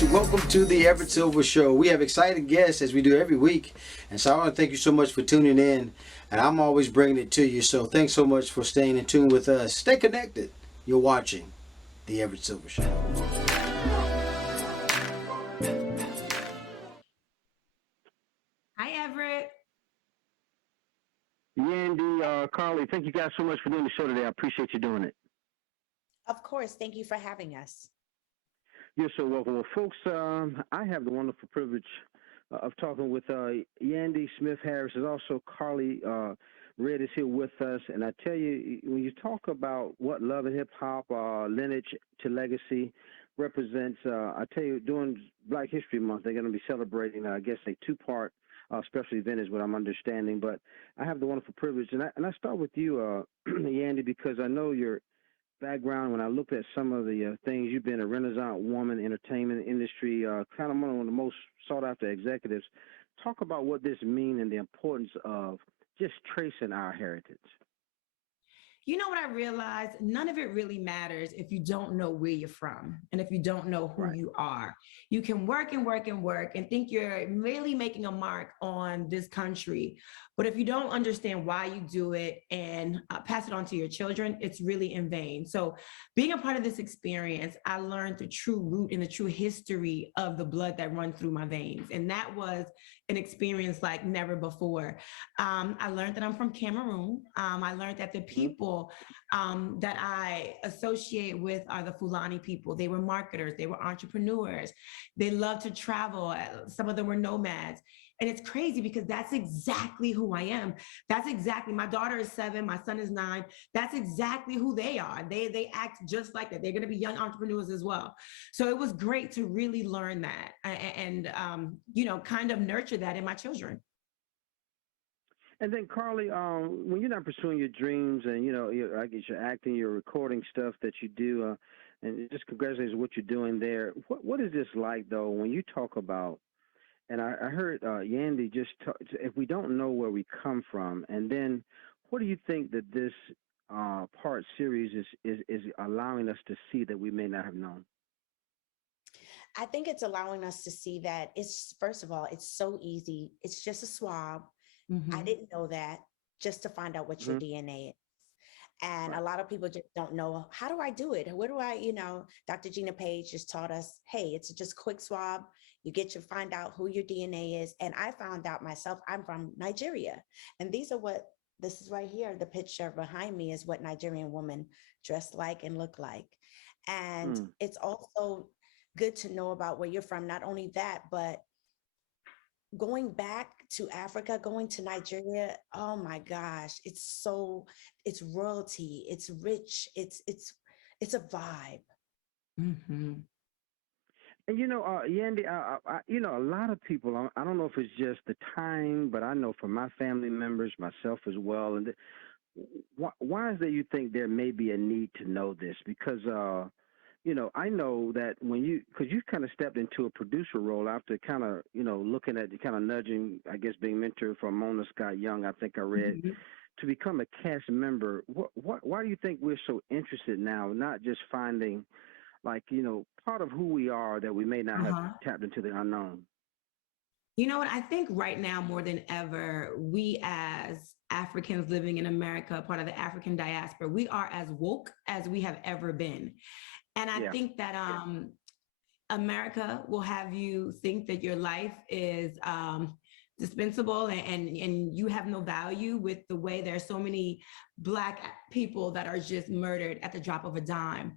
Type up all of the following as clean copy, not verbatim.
guys, welcome to the Everett Silver Show. We have exciting guests as we do every week, and so I want to thank you so much for tuning in, and I'm always bringing it to you, so thanks so much for staying in tune with us. Stay connected. You're watching the Everett Silver Show. Hi, Everett. Yandy, Karlie, thank you guys so much for doing the show today. I appreciate you doing it. Of course. Thank you for having us. You're so welcome. Well, folks, I have the wonderful privilege of talking with Yandy Smith-Harris. Is also Karlie Red is here with us. And I tell you, when you talk about what love and hip-hop, lineage to legacy represents, I tell you, during Black History Month, they're going to be celebrating, I guess, a two-part special event is what I'm understanding. But I have the wonderful privilege. And I start with you, Yandy, because I know your background. When I looked at some of the things, you've been a Renaissance woman, entertainment industry, kind of one of the most sought after executives. Talk about what this means and the importance of just tracing our heritage. You know what I realized? None of it really matters if you don't know where you're from and if you don't know who you are. You can work and work and work and think you're really making a mark on this country. But if you don't understand why you do it and pass it on to your children, it's really in vain. So being a part of this experience, I learned the true root and the true history of the blood that runs through my veins. And that was an experience like never before. I learned that I'm from Cameroon. I learned that the people that I associate with are the Fulani people. They were marketers. They were entrepreneurs. They loved to travel. Some of them were nomads. And it's crazy because that's exactly who I am. That's exactly, my daughter is 7, my son is 9. That's exactly who they are. They act just like that. They're going to be young entrepreneurs as well. So it was great to really learn that and kind of nurture that in my children. And then, Karlie, when you're not pursuing your dreams and, I guess you're acting, you're recording stuff that you do, and just congratulations on what you're doing there. What is this like, though, when you talk about, and I heard Yandy just talk, if we don't know where we come from, and then what do you think that this part series is allowing us to see that we may not have known? I think it's allowing us to see that first of all, it's so easy. It's just a swab. I didn't know that, just to find out what your DNA is. And a lot of people just don't know, how do I do it? Where do I, Dr. Gina Page just taught us, hey, it's just quick swab. You find out who your DNA is. And I found out myself, I'm from Nigeria. And this is right here. The picture behind me is what Nigerian women dress like and look like. And it's also good to know about where you're from. Not only that, but going back to Africa, going to Nigeria, oh my gosh, it's royalty, it's rich, it's a vibe. Mm-hmm. And Yandy, a lot of people, I don't know if it's just the time, but I know for my family members, myself as well, and why is that you think there may be a need to know this? Because I know that because you kind of stepped into a producer role after kind of, looking at, kind of nudging, I guess, being mentored from Mona Scott Young, I think I read, to become a cast member. Why do you think we're so interested now, not just finding, part of who we are that we may not have tapped into the unknown? You know what? I think right now more than ever, we as Africans living in America, part of the African diaspora, we are as woke as we have ever been. And I think that America will have you think that your life is dispensable and you have no value, with the way there are so many Black people that are just murdered at the drop of a dime.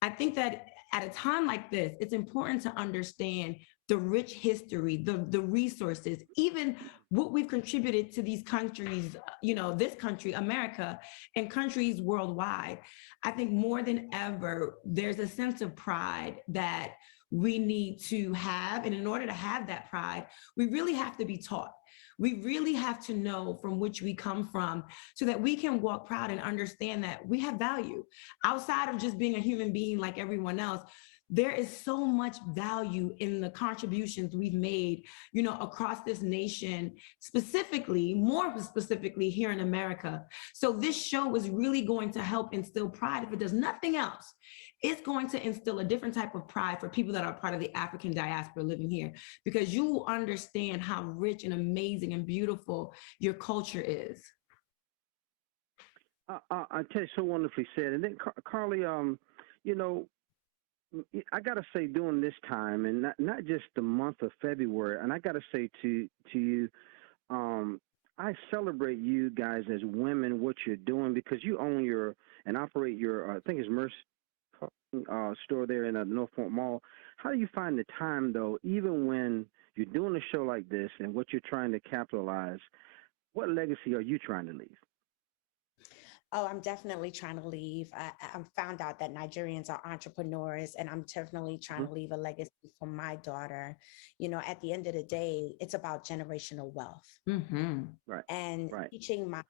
I think that at a time like this, it's important to understand the rich history, the resources, even what we've contributed to these countries, this country, America, and countries worldwide. I think more than ever, there's a sense of pride that we need to have. And in order to have that pride, we really have to be taught. We really have to know from which we come from so that we can walk proud and understand that we have value outside of just being a human being like everyone else. There is so much value in the contributions we've made, across this nation, more specifically here in America. So this show is really going to help instill pride, if it does nothing else, it's going to instill a different type of pride for people that are part of the African diaspora living here, because you will understand how rich and amazing and beautiful your culture is. I tell you, so wonderfully said. And then, Karlie, you know, I gotta say, during this time, and not just the month of February, and I gotta say to you, I celebrate you guys as women, what you're doing, because you own your and operate your, I think it's Mercy store there in North Point Mall. How do you find the time, though, even when you're doing a show like this and what you're trying to capitalize? What legacy are you trying to leave? Oh, I'm definitely trying to leave. I found out that Nigerians are entrepreneurs, and I'm definitely trying to leave a legacy for my daughter. You know, at the end of the day, it's about generational wealth. Right. And teaching my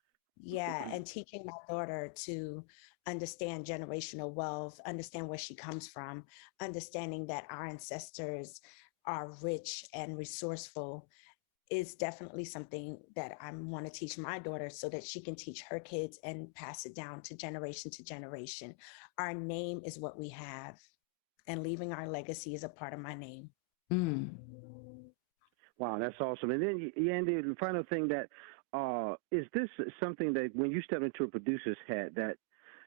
teaching my daughter to understand generational wealth, understand where she comes from, understanding that our ancestors are rich and resourceful, is definitely something that I want to teach my daughter so that she can teach her kids and pass it down to generation. Our name is what we have, and leaving our legacy is a part of my name. Wow, that's awesome. And then, Yandy, the final thing that, is this something that when you step into a producer's hat that,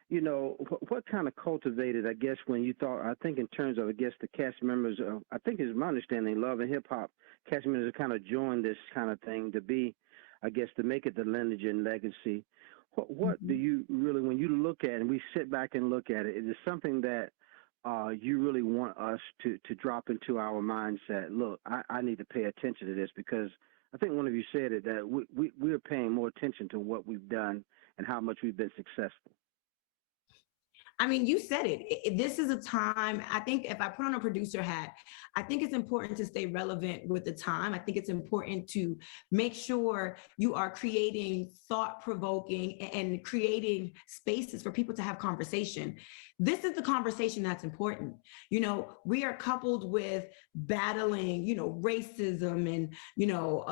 you know, what kind of cultivated, I guess, when you thought, I think in terms of, I guess, the cast members, I think it's my understanding, Love and Hip Hop cast members have kind of joined this kind of thing to be, I guess, to make it the lineage and legacy. What do you really, when you look at it and we sit back and look at it, is it something that you really want us to drop into our mindset? Look, I need to pay attention to this, because I think one of you said it, that we are paying more attention to what we've done and how much we've been successful. I mean, you said it. This is a time, I think if I put on a producer hat, I think it's important to stay relevant with the time. I think it's important to make sure you are creating thought-provoking and creating spaces for people to have conversation. This is the conversation that's important. You know, we are coupled with battling, you know, racism and, you know,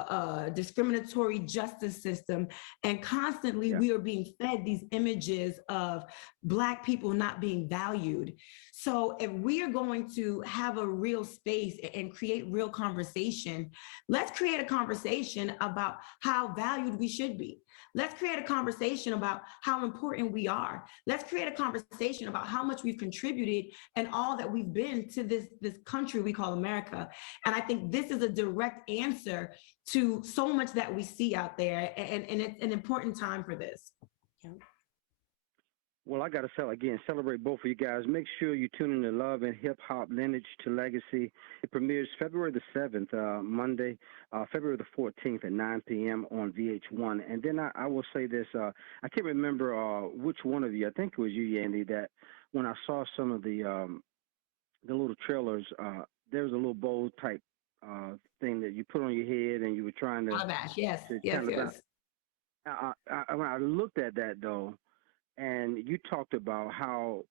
discriminatory justice system. And constantly we are being fed these images of Black people not being valued. So if we are going to have a real space and create real conversation, let's create a conversation about how valued we should be. Let's create a conversation about how important we are. Let's create a conversation about how much we've contributed and all that we've been to this country we call America. And I think this is a direct answer to so much that we see out there. And it's an important time for this. Yeah. Well, I got to celebrate both of you guys. Make sure you tune in to Love and Hip Hop Lineage to Legacy. It premieres February the 7th, Monday, February the 14th at 9 p.m. on VH1. And then I will say this, I can't remember which one of you, I think it was you, Yandy, that when I saw some of the little trailers, there was a little bowl type thing that you put on your head and you were trying to... Yes. When I looked at that, though, and you talked about how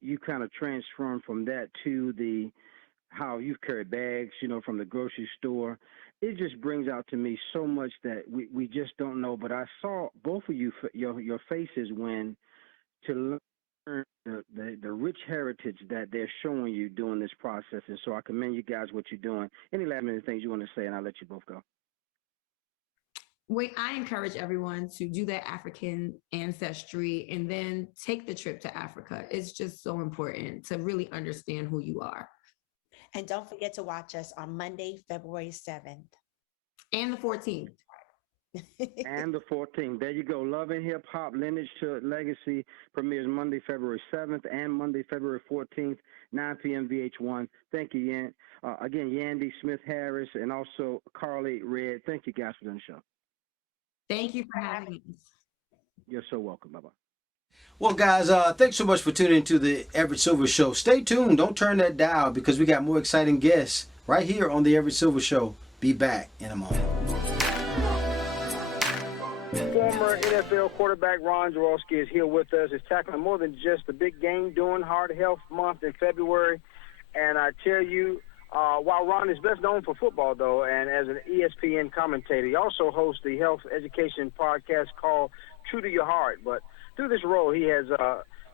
you kind of transformed from that to how you've carried bags, you know, from the grocery store. It just brings out to me so much that we just don't know. But I saw both of you, your faces when to learn the rich heritage that they're showing you during this process. And so I commend you guys what you're doing. Any last minute things you want to say, and I'll let you both go. I encourage everyone to do their African ancestry and then take the trip to Africa. It's just so important to really understand who you are. And don't forget to watch us on Monday, February 7th. And the 14th. And the 14th. There you go. Love and Hip Hop Lineage to Legacy premieres Monday, February 7th and Monday, February 14th, 9 p.m. VH1. Thank you, Yan. Again, Yandy Smith-Harris and also Karlie Red. Thank you guys for doing the show. Thank you for having us. You're so welcome. Bye-bye. Well, guys, thanks so much for tuning into the Everett Silver Show. Stay tuned. Don't turn that dial, because we got more exciting guests right here on the Everett Silver Show. Be back in a moment. Former NFL quarterback Ron Jaworski is here with us. He's tackling more than just the big game, doing Heart Health Month in February. And I tell you, while Ron is best known for football, though, and as an ESPN commentator, he also hosts the health education podcast called True to Your Heart. But through this role, he has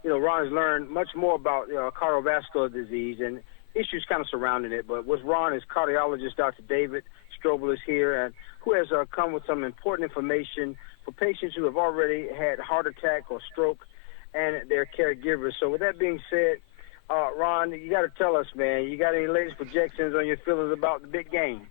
Ron's learned much more about cardiovascular disease and issues kind of surrounding it. But with Ron is cardiologist Dr. David Strobel is here, and who has come with some important information for patients who have already had heart attack or stroke and their caregivers. So with that being said, Ron, you got to tell us, man, you got any latest projections on your feelings about the big game?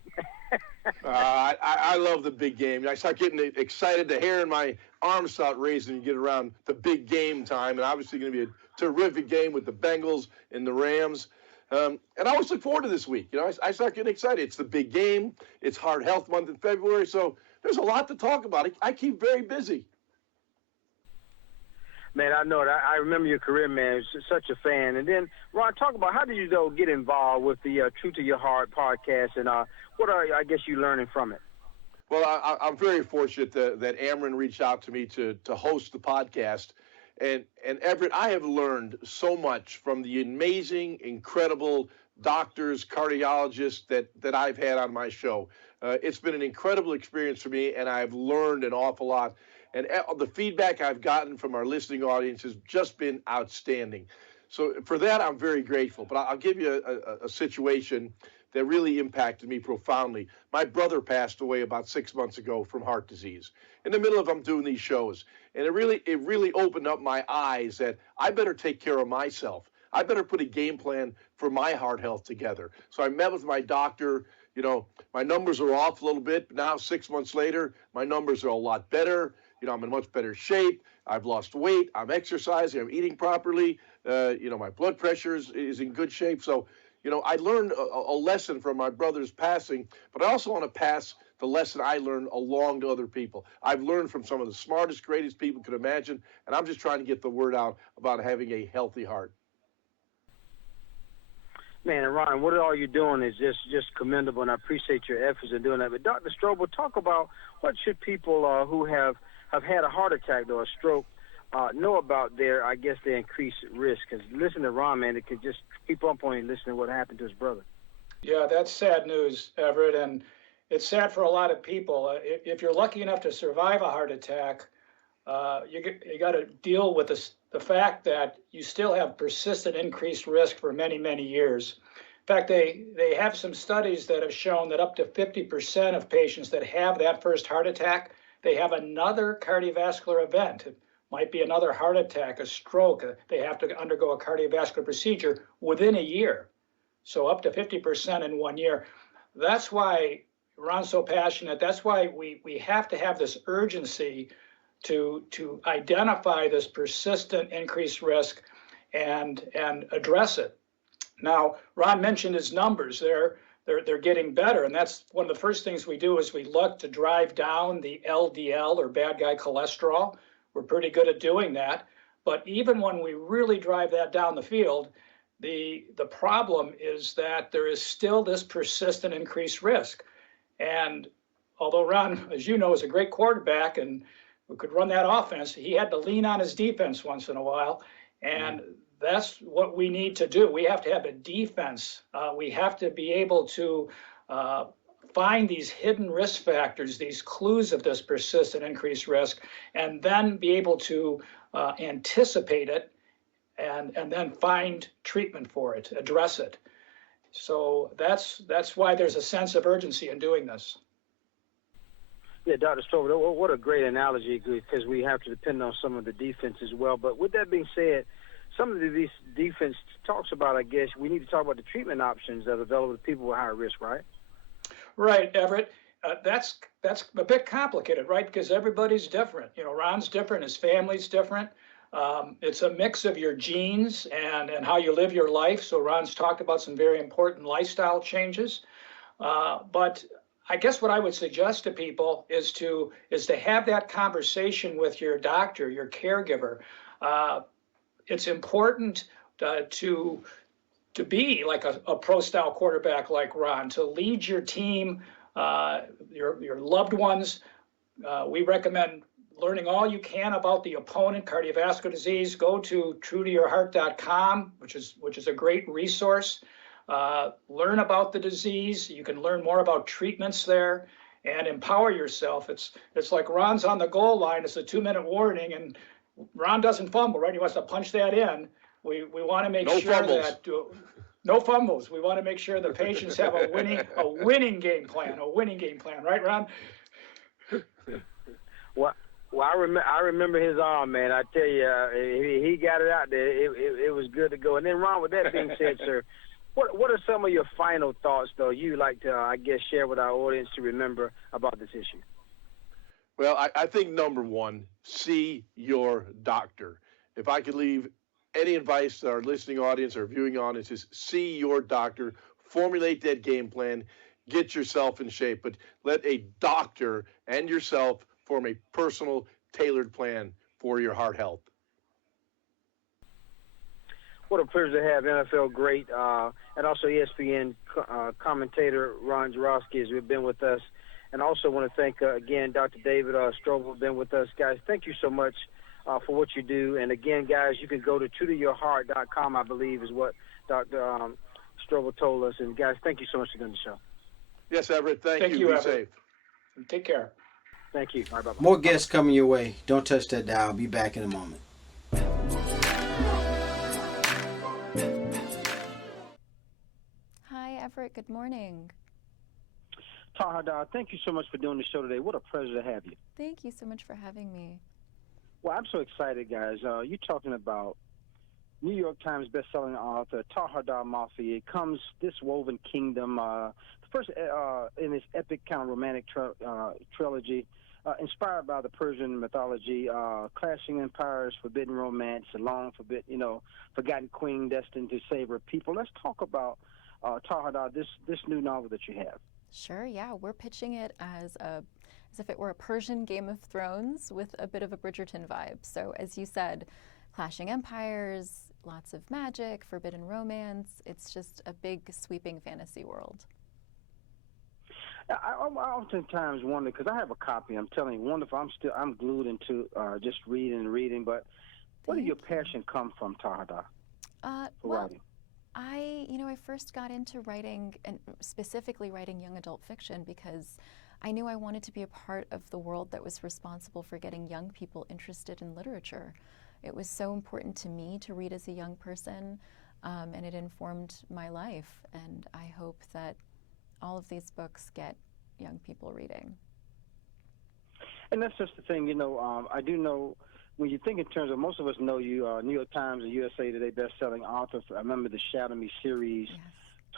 I love the big game. I start getting excited. The hair in my arms start raising. You get around the big game time, and obviously going to be a terrific game with the Bengals and the Rams. And I always look forward to this week. I start getting excited. It's the big game. It's Heart Health Month in February, so there's a lot to talk about. I keep very busy. Man, I know it. I remember your career, man. Such a fan. And then, Ron, talk about how did you, get involved with the True to Your Heart podcast, and what are, I guess, you learning from it? Well, I'm very fortunate that Amron reached out to me to host the podcast. And Everett, I have learned so much from the amazing, incredible doctors, cardiologists that I've had on my show. It's been an incredible experience for me, and I've learned an awful lot. And the feedback I've gotten from our listening audience has just been outstanding. So for that, I'm very grateful. But I'll give you a situation that really impacted me profoundly. My brother passed away about 6 months ago from heart disease. In the middle of I'm doing these shows. And it really opened up my eyes that I better take care of myself. I better put a game plan for my heart health together. So I met with my doctor. My numbers are off a little bit. But now, 6 months later, my numbers are a lot better. I'm in much better shape. I've lost weight. I'm exercising. I'm eating properly. My blood pressure is in good shape. So, I learned a lesson from my brother's passing, but I also want to pass the lesson I learned along to other people. I've learned from some of the smartest, greatest people could imagine, and I'm just trying to get the word out about having a healthy heart. Man, and Ron, what all you're doing is just commendable, and I appreciate your efforts in doing that. But Dr. Strobel, talk about what should people who have had a heart attack or a stroke know about their increased risk. Because listen to Ron, man, it could just keep up on you listening to what happened to his brother. Yeah, that's sad news, Everett, and it's sad for a lot of people. If you're lucky enough to survive a heart attack, you got to deal with the fact that you still have persistent increased risk for many, many years. In fact, they have some studies that have shown that up to 50% of patients that have that first heart attack, they have another cardiovascular event. It might be another heart attack, a stroke. They have to undergo a cardiovascular procedure within a year. So up to 50% in 1 year. That's why Ron's so passionate. That's why we have to have this urgency to identify this persistent increased risk and address it. Now, Ron mentioned his numbers. They're getting better, and that's one of the first things we do is we look to drive down the LDL or bad guy cholesterol. We're pretty good at doing that. But even when we really drive that down the field, the problem is that there is still this persistent increased risk. And although Ron, as you know, is a great quarterback and who could run that offense, he had to lean on his defense once in a while. And that's what we need to do. We have to have a defense. We have to be able to find these hidden risk factors, these clues of this persistent increased risk, and then be able to anticipate it and then find treatment for it, address it. So that's why there's a sense of urgency in doing this. Yeah, Dr. Strobel, what a great analogy, because we have to depend on some of the defense as well. But with that being said, some of these defense talks about, I guess, we need to talk about the treatment options that are available to people with higher risk, right? Right, Everett. That's a bit complicated, right? Because everybody's different. Ron's different, his family's different. It's a mix of your genes and how you live your life. So Ron's talked about some very important lifestyle changes. But I guess what I would suggest to people is to have that conversation with your doctor, your caregiver. It's important to be like a pro-style quarterback like Ron, to lead your team, your loved ones. We recommend learning all you can about the opponent, cardiovascular disease. Go to truetoyourheart.com, which is a great resource. Learn about the disease. You can learn more about treatments there and empower yourself. It's like Ron's on the goal line. It's a 2-minute warning, and Ron doesn't fumble, right? He wants to punch that in. We want to make No sure fumbles. that no fumbles. We want to make sure the patients have a winning game plan, right, Ron? Well, I remember his arm, man. I tell you, he got it out there. It was good to go. And then, Ron, with that being said, sir, what are some of your final thoughts, though, you like to, I guess, share with our audience to remember about this issue? Well, I think number one, see your doctor. If I could leave any advice to our listening audience or viewing audience, is see your doctor, formulate that game plan, get yourself in shape, but let a doctor and yourself form a personal, tailored plan for your heart health. What a privilege to have NFL great and also ESPN commentator Ron Jaworski has been with us. And also want to thank, again, Dr. David Strobel been with us. Guys, thank you so much for what you do. And, again, guys, you can go to truetoyourheart.com, I believe, is what Dr. Strobel told us. And, guys, thank you so much for doing the show. Yes, Everett, thank you. Be Everett. safe. Take care. Thank you. All right, bye-bye. More guests coming your way. Don't touch that dial. I'll be back in a moment. Hi, Everett. Good morning. Tahereh, thank you so much for doing the show today. What a pleasure to have you. Thank you so much for having me. Well, I'm so excited, guys. You're talking about New York Times bestselling author Tahereh Mafi. It comes this woven kingdom, first in this epic kind of romantic trilogy, inspired by the Persian mythology, clashing empires, forbidden romance, a long forgotten queen destined to save her people. Let's talk about Tahereh, this new novel that you have. Sure, yeah. We're pitching it as if it were a Persian Game of Thrones with a bit of a Bridgerton vibe. So as you said, clashing empires, lots of magic, forbidden romance. It's just a big, sweeping fantasy world. I oftentimes wonder, because I have a copy, I'm telling you, wonderful. I'm glued into just reading. But where did your passion come from, Tahereh, for writing? I first got into writing, and specifically writing young adult fiction, because I knew I wanted to be a part of the world that was responsible for getting young people interested in literature. It was so important to me to read as a young person, and it informed my life. And I hope that all of these books get young people reading. And that's just the thing, I do know, when you think in terms of, most of us know you, New York Times and USA Today best-selling author. I remember the Shadow Me series. Yes.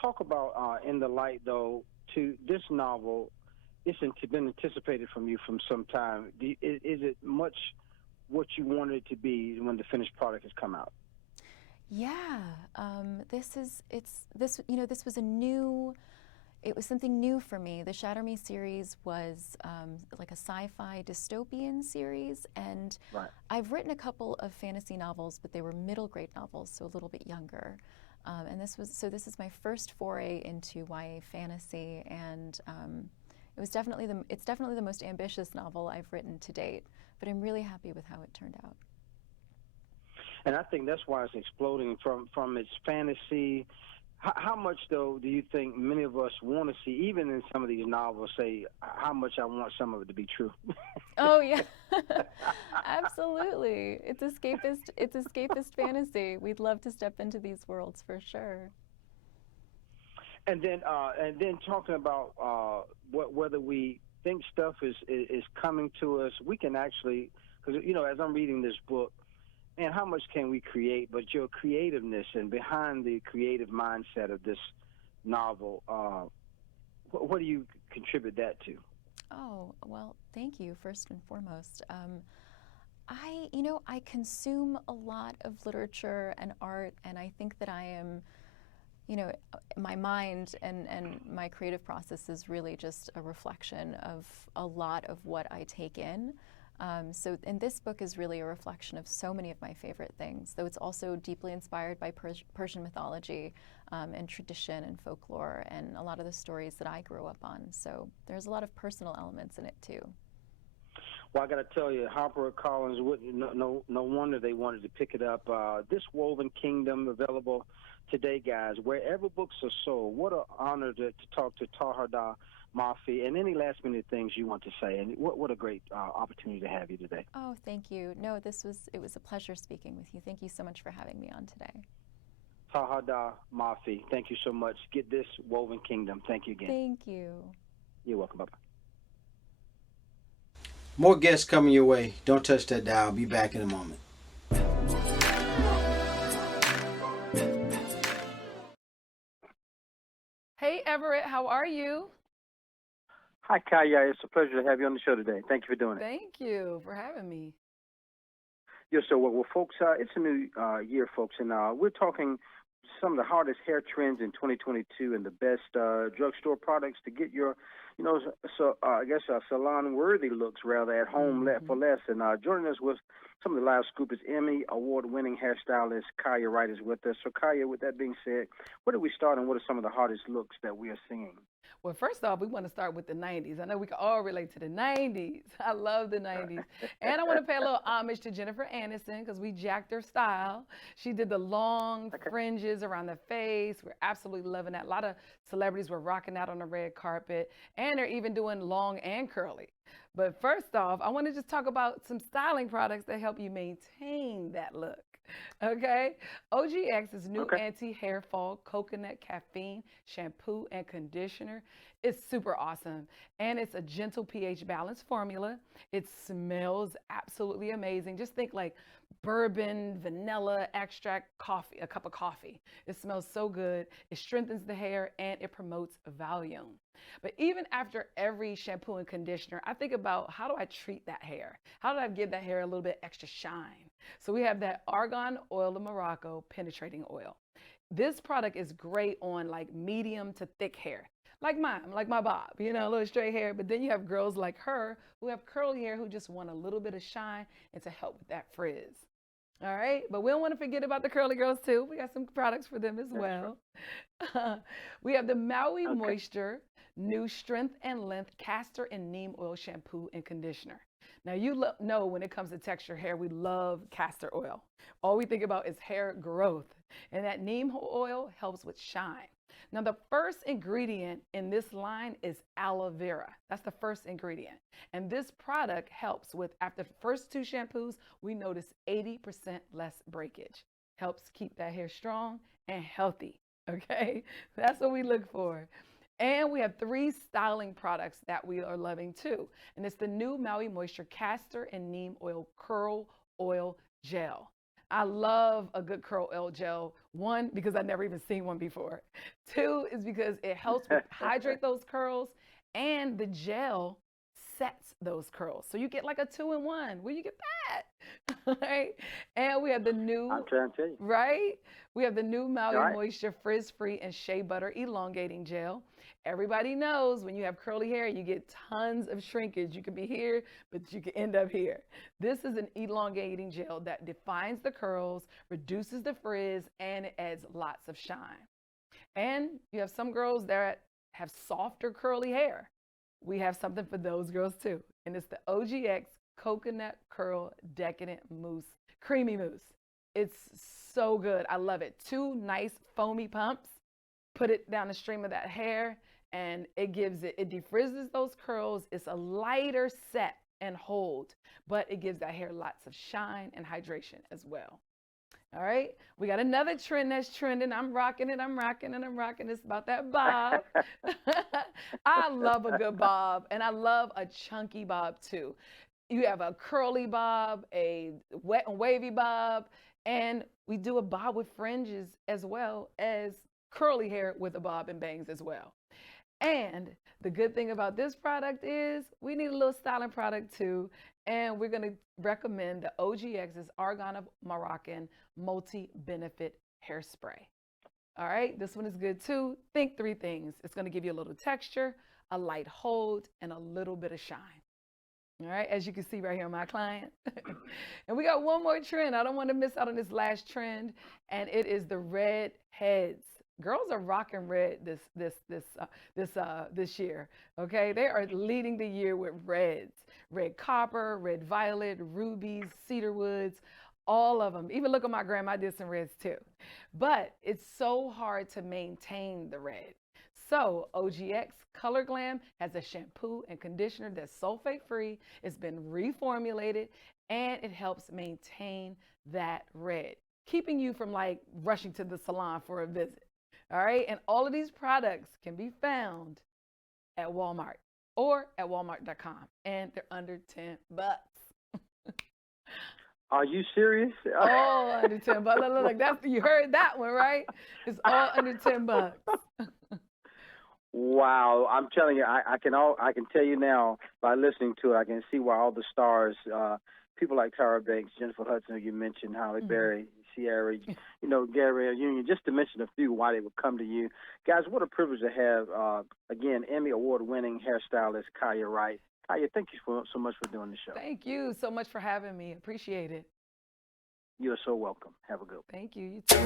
Talk about In the Light, though, to this novel. It's been anticipated from you from some time. Is it much what you wanted it to be when the finished product has come out? Yeah, this was something new for me. The Shatter Me series was like a sci-fi dystopian series, and right. I've written a couple of fantasy novels, but they were middle grade novels, so a little bit younger. And this is my first foray into YA fantasy, and it's definitely the most ambitious novel I've written to date. But I'm really happy with how it turned out. And I think that's why it's exploding from its fantasy. How much, though, do you think many of us want to see, even in some of these novels, say how much I want some of it to be true? Oh, yeah. Absolutely. It's escapist fantasy. We'd love to step into these worlds for sure. And then talking about whether we think stuff is coming to us, we can actually, because, as I'm reading this book, and how much can we create? But your creativeness and behind the creative mindset of this novel, what do you contribute that to? Oh, well, thank you, first and foremost. I consume a lot of literature and art, and I think that I am, my mind and my creative process is really just a reflection of a lot of what I take in. And this book is really a reflection of so many of my favorite things, though it's also deeply inspired by Persian mythology and tradition and folklore and a lot of the stories that I grew up on. So there's a lot of personal elements in it too. Well, I got to tell you, HarperCollins, no wonder they wanted to pick it up. This Woven Kingdom, available today, guys, wherever books are sold. What an honor to talk to Tahereh mafi, and any last minute things you want to say. And what a great opportunity to have you today. Oh, thank you. No, it was a pleasure speaking with you. Thank you so much for having me on today. Tahada mafi. Thank you so much. Get this woven kingdom. Thank you again. Thank you. You're welcome. Bye-bye. More guests coming your way. Don't touch that dial. Be back in a moment. Hey, Everett, how are you? Hi, Kiyah. It's a pleasure to have you on the show today. Thank you for doing it. Thank you for having me. Yes, so well, folks, it's a new year, folks, and we're talking some of the hardest hair trends in 2022 and the best drugstore products to get your, I guess salon-worthy looks rather at home for less. And joining us with some of the live scoop is Emmy award-winning hairstylist Kiyah Wright is with us. So, Kiyah, with that being said, where do we start and what are some of the hardest looks that we are seeing? Well, first off, we want to start with the 90s. I know we can all relate to the 90s. I love the 90s. And I want to pay a little homage to Jennifer Aniston because we jacked her style. She did the long fringes around the face. We're absolutely loving that. A lot of celebrities were rocking out on the red carpet, and they're even doing long and curly. But first off, I want to just talk about some styling products that help you maintain that look. Okay, OGX's new anti-hair fall coconut caffeine shampoo and conditioner is super awesome, and it's a gentle pH balance formula. It smells absolutely amazing. Just think like bourbon, vanilla extract, coffee, a cup of coffee. It smells so good. It strengthens the hair and it promotes volume. But even after every shampoo and conditioner, I think about how do I treat that hair? How do I give that hair a little bit extra shine? So we have that Argon oil of Morocco penetrating oil. This product is great on like medium to thick hair. Like mine, like my bob, a little straight hair. But then you have girls like her who have curly hair who just want a little bit of shine and to help with that frizz. All right, but we don't want to forget about the curly girls too. We got some products for them as well. We have the Maui Moisture new strength and length castor and neem oil shampoo and conditioner. Now you know when it comes to texture hair, we love castor oil. All we think about is hair growth, and that neem oil helps with shine. Now the first ingredient in this line is aloe vera. That's the first ingredient. And this product helps with, after the first two shampoos, we notice 80% less breakage. Helps keep that hair strong and healthy, okay? That's what we look for. And we have 3 styling products that we are loving too. And it's the new Maui Moisture Castor and Neem Oil Curl Oil Gel. I love a good curl oil gel. 1, because I've never even seen one before. 2 is because it helps hydrate those curls, and the gel sets those curls. So you get like a 2-in-1. Where you get that? Right? And we have the new, I'm trying to tell you. Right? We have the new Maui Moisture Frizz Free and Shea Butter Elongating Gel. Everybody knows when you have curly hair, you get tons of shrinkage. You can be here, but you can end up here. This is an elongating gel that defines the curls, reduces the frizz, and it adds lots of shine. And you have some girls that have softer curly hair. We have something for those girls too. And it's the OGX Coconut Curl Decadent Mousse, Creamy Mousse. It's so good. I love it. 2 nice foamy pumps. Put it down the stream of that hair, and it defrizzes those curls. It's a lighter set and hold, but it gives that hair lots of shine and hydration as well. All right, we got another trend that's trending. I'm rocking it. It's about that bob. I love a good bob, and I love a chunky bob too. You have a curly bob, a wet and wavy bob, and we do a bob with fringes as well as curly hair with a bob and bangs as well. And the good thing about this product is we need a little styling product too. And we're going to recommend the OGX's Argon of Moroccan multi-benefit hairspray. All right, this one is good too. Think 3 things. It's going to give you a little texture, a light hold, and a little bit of shine. All right, as you can see right here on my client. And we got one more trend. I don't want to miss out on this last trend, and it is the red heads. Girls are rocking red this year. Okay, they are leading the year with reds: red copper, red violet, rubies, cedar woods, all of them. Even look at my grandma, I did some reds too. But it's so hard to maintain the red. So OGX Color Glam has a shampoo and conditioner that's sulfate-free. It's been reformulated, and it helps maintain that red, keeping you from like rushing to the salon for a visit. All right, and all of these products can be found at Walmart or at walmart.com, and they're under $10. Are you serious? All under $10. Look, that's, you heard that one, right? It's all under $10. Wow, I'm telling you, I can tell you now by listening to it, I can see why all the stars, people like Tara Banks, Jennifer Hudson, who you mentioned, Halle Berry, Sierra, Gabrielle Union, just to mention a few, why they would come to you. Guys, what a privilege to have, again, Emmy Award-winning hairstylist Kiyah Wright. Kiyah, thank you so much for doing the show. Thank you so much for having me. Appreciate it. You're so welcome. Have a good one. Thank you. You too.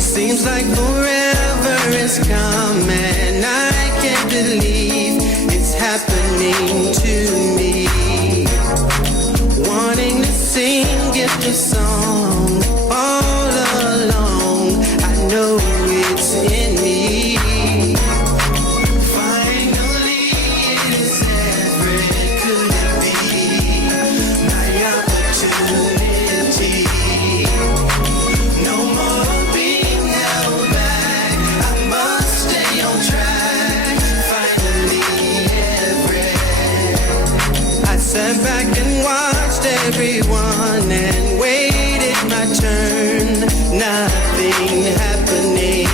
Seems like forever is coming. I can't believe it's happening to me. Wanting to sing it the song all along. I know it's in me. Finally, it is Everett. Could it be my opportunity? No more being held back. I must stay on track. Finally, Everett. I sat back and watched everyone and waited my turn. Nothing happening.